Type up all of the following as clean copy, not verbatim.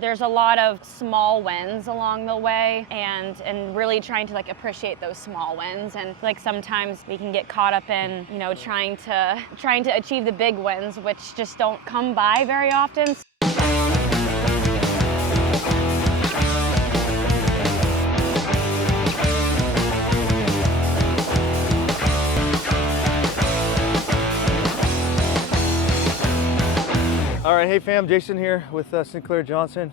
there's a lot of small wins along the way, and really trying to like appreciate those small wins. And like sometimes we can get caught up in, you know, trying to achieve the big wins, which just don't come by very often. All right, hey fam, Jason here with Sinclaire Johnson.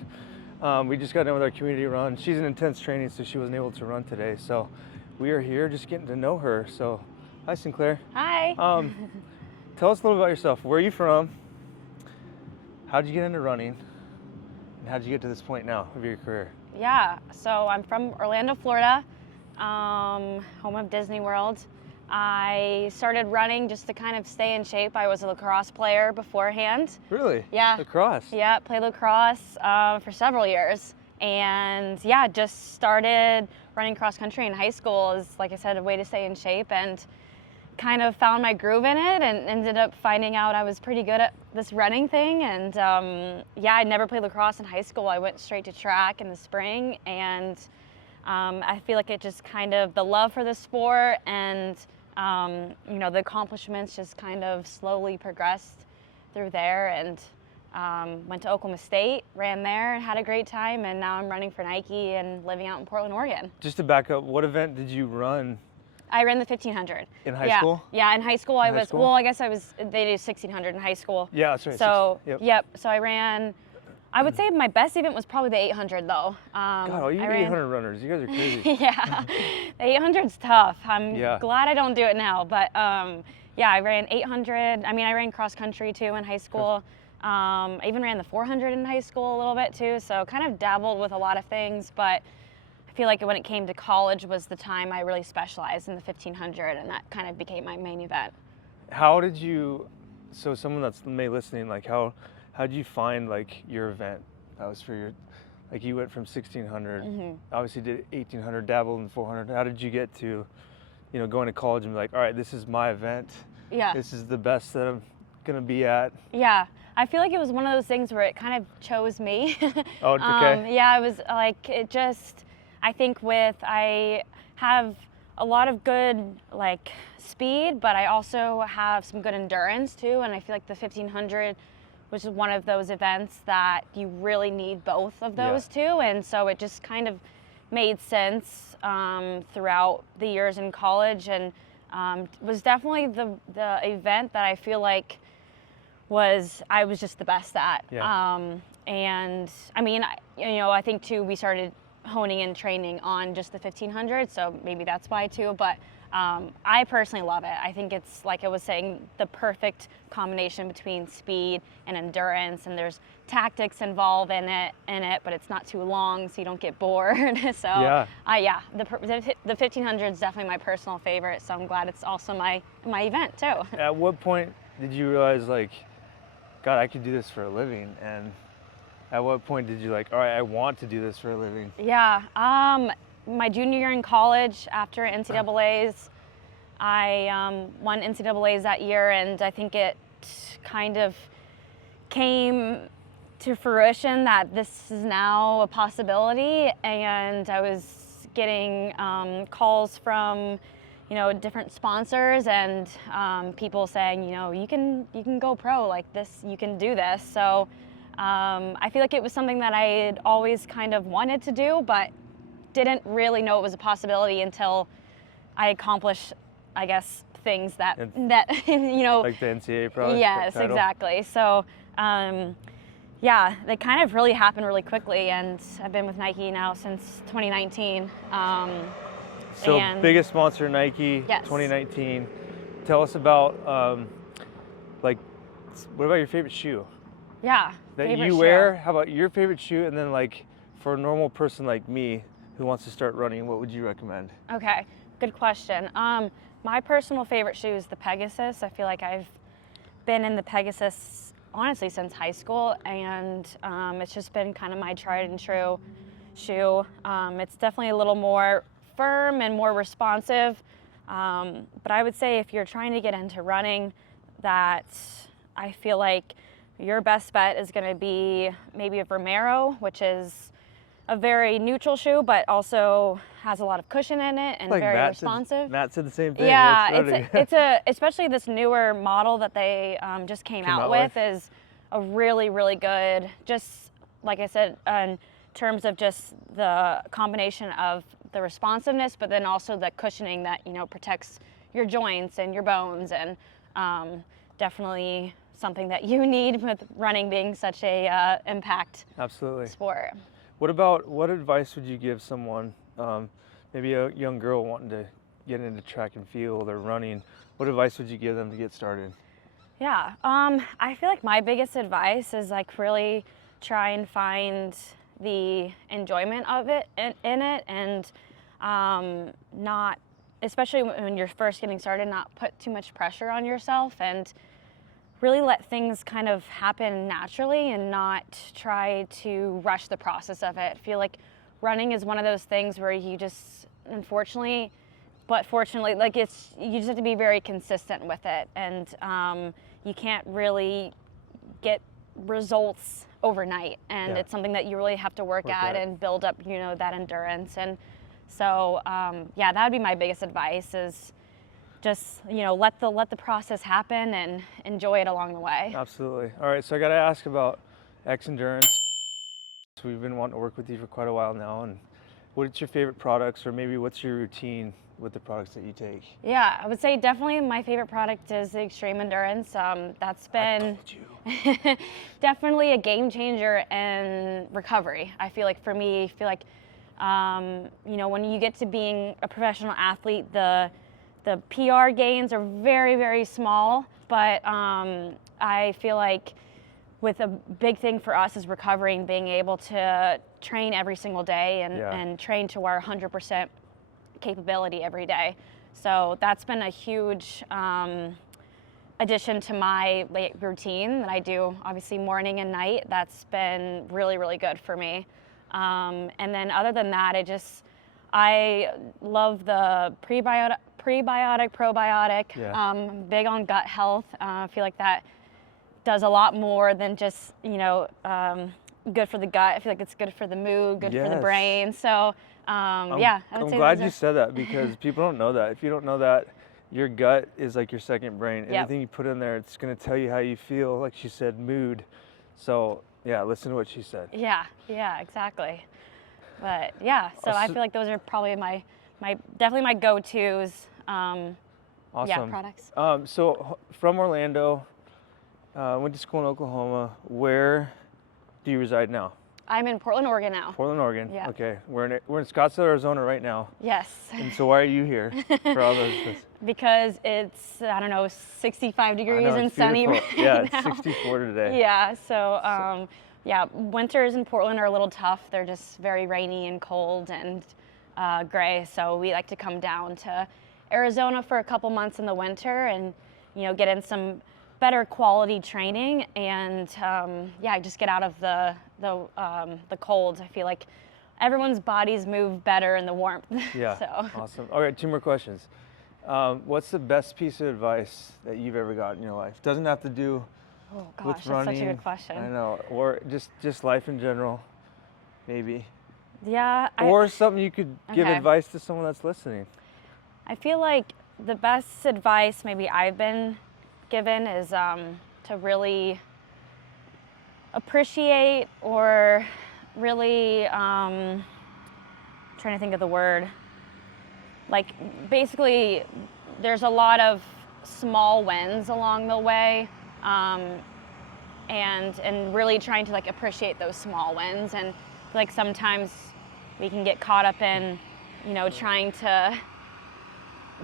We just got done with our community run. She's in intense training, so she wasn't able to run today. So we are here just getting to know her. So, hi Sinclaire. Hi. Tell us a little about yourself. Where are you from? How'd you get into running? And how'd you get to this point now of your career? Yeah, so I'm from Orlando, Florida, home of Disney World. I started running just to kind of stay in shape. I was a lacrosse player beforehand. Really? Yeah. Lacrosse? Yeah, played lacrosse for several years. And yeah, just started running cross country in high school as, like I said, a way to stay in shape, and kind of found my groove in it and ended up finding out I was pretty good at this running thing. And yeah, I never played lacrosse in high school. I went straight to track in the spring, and I feel like it just kind of, the love for the sport and you know, the accomplishments just kind of slowly progressed through there. And went to Oklahoma State, ran there, and had a great time, and now I'm running for Nike and living out in Portland, Oregon. Just to back up, what event did you run? I ran the 1500. In high school? Yeah, in high school well, I guess they do 1600 in high school. Yeah, that's right. So, yep. So I ran, I would say my best event was probably the 800 though. God, all you 800 runners, you guys are crazy. Yeah, the 800's tough. I'm Yeah. glad I don't do it now, but yeah, I ran 800. I mean, I ran cross country too in high school. I even ran the 400 in high school a little bit too, so kind of dabbled with a lot of things, but I feel like when it came to college was the time I really specialized in the 1500, and that kind of became my main event. How did you, so someone that's maybe listening, like how did you find like your event that was for your, like you went from 1600, obviously did 1800, dabbled in 400. How did you get to, you know, going to college and be like, all right, this is my event. Yeah. This is the best that I'm gonna be at. Yeah, I feel like it was one of those things where it kind of chose me. Oh, okay. Yeah, it was like, it just, I think I have a lot of good like speed, but I also have some good endurance too, and I feel like the 1500, which is one of those events that you really need both of those two, and so it just kind of made sense throughout the years in college, and was definitely the event that I feel like I was just the best at. Yeah. And I mean, I think too, we started honing in training on just the 1500, so maybe that's why too, but I personally love it. I think it's, like I was saying, the perfect combination between speed and endurance, and there's tactics involved in it, but it's not too long, so you don't get bored. So yeah, the 1500 is definitely my personal favorite, so I'm glad it's also my event too. At what point did you realize, like, God, I could do this for a living? And at what point did you like, all right, I want to do this for a living? Yeah, my junior year in college, after NCAAs, I won NCAAs that year, and I think it kind of came to fruition that this is now a possibility, and I was getting calls from, you know, different sponsors and people saying, you know, you can go pro like this, you can do this. So I feel like it was something that I had always kind of wanted to do, but didn't really know it was a possibility until I accomplished, I guess, things that you know, like the NCAA product. Yes, exactly. So yeah, they kind of really happened really quickly, and I've been with Nike now since 2019. So biggest sponsor, Nike, yes. 2019. Tell us about like, what about your favorite shoe? Yeah, that you wear. How about your favorite shoe? And then, like, for a normal person like me who wants to start running, what would you recommend? Okay, good question. My personal favorite shoe is the Pegasus. I feel like I've been in the Pegasus honestly since high school, and it's just been kind of my tried and true shoe. It's definitely a little more firm and more responsive, but I would say if you're trying to get into running, that I feel like your best bet is going to be maybe a Vomero, which is a very neutral shoe, but also has a lot of cushion in it and Like very responsive. Matt said the same thing. Yeah, it's a especially this newer model that they just came out with is a really, really good, just like I said, in terms of just the combination of the responsiveness, but then also the cushioning that, you know, protects your joints and your bones, and definitely something that you need with running being such a impact sport. What advice would you give someone, maybe a young girl wanting to get into track and field or running? What advice would you give them to get started? Yeah, I feel like my biggest advice is like really try and find the enjoyment of it in it, and not, especially when you're first getting started, not put too much pressure on yourself, and really let things kind of happen naturally and not try to rush the process of it. I feel like running is one of those things where you just, unfortunately, but fortunately, like you just have to be very consistent with it, and you can't really get results overnight, and it's something that you really have to work at and build up, you know, that endurance. And so yeah, that would be my biggest advice, is just, you know, let the process happen and enjoy it along the way. Absolutely. All right, so I got to ask about X Endurance. So we've been wanting to work with you for quite a while now, and what's your favorite products, or maybe what's your routine with the products that you take? Yeah, I would say definitely my favorite product is the Extreme Endurance. That's been definitely a game changer in recovery. I feel like for me, I feel like you know, when you get to being a professional athlete, the PR gains are very, very small, but I feel like with a big thing for us is recovering, being able to train every single day and train to our 100% capability every day. So that's been a huge addition to my routine that I do, obviously morning and night. That's been really, really good for me. And then other than that, I love the prebiotic, probiotic. Big on gut health. I feel like that does a lot more than just, you know, good for the gut. I feel like it's good for the mood, good for the brain. So yeah, I would say I'm glad you said that, because people don't know that. If you don't know that, your gut is like your second brain. Anything you put in there, it's going to tell you how you feel, like she said, mood. So yeah, listen to what she said. Yeah, exactly. But yeah, so I feel like those are probably my definitely my go-tos. Awesome. Yeah, products. So from Orlando, went to school in Oklahoma. Where do you reside now? I'm in Portland, Oregon now. Portland, Oregon. Yeah. Okay. We're in Scottsdale, Arizona right now. Yes. And so why are you here for all those? Because it's, I don't know, 65 degrees and sunny right now. It's 64 today. Yeah. So yeah, winters in Portland are a little tough. They're just very rainy and cold and gray. So we like to come down to Arizona for a couple months in the winter and, you know, get in some better quality training and yeah, just get out of the cold. I feel like everyone's bodies move better in the warmth. Yeah. So. Awesome. All right, 2 more questions. What's the best piece of advice that you've ever got in your life? Doesn't have to do with running. That's such a good question. I know, or just life in general, maybe. Yeah. Or something you could give advice to someone that's listening. I feel like the best advice maybe I've been given is to really appreciate, or really trying to think of the word, like basically there's a lot of small wins along the way, and really trying to like appreciate those small wins. And like sometimes we can get caught up in, you know, trying to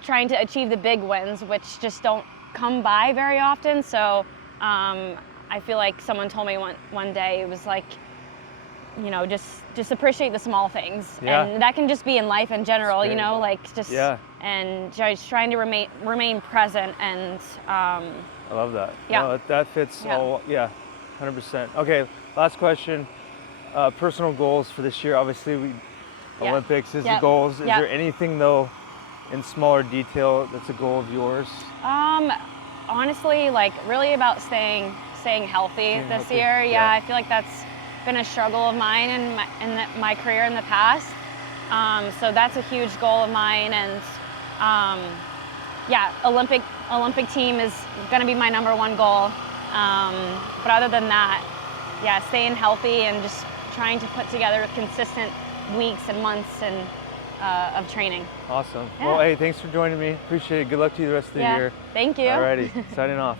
achieve the big wins, which just don't come by very often. So I feel like someone told me one day, it was like, you know, just appreciate the small things. Yeah. And that can just be in life in general, you know, like just and just trying to remain present. And I love that. Yeah. No, that fits all. Yeah, 100%. Okay, last question. Personal goals for this year. Obviously, Olympics is the goals. Is there anything though, in smaller detail, that's a goal of yours? Honestly, like really about staying staying healthy Staying this healthy, year. yeah. I feel like that's been a struggle of mine in my career in the past. So that's a huge goal of mine, and yeah, Olympic team is going to be my #1 goal. But other than that, yeah, staying healthy and just trying to put together consistent weeks and months and of training. Awesome. Yeah. Well, hey, thanks for joining me. Appreciate it. Good luck to you the rest of the Yeah, year. thank you. Alrighty, signing off.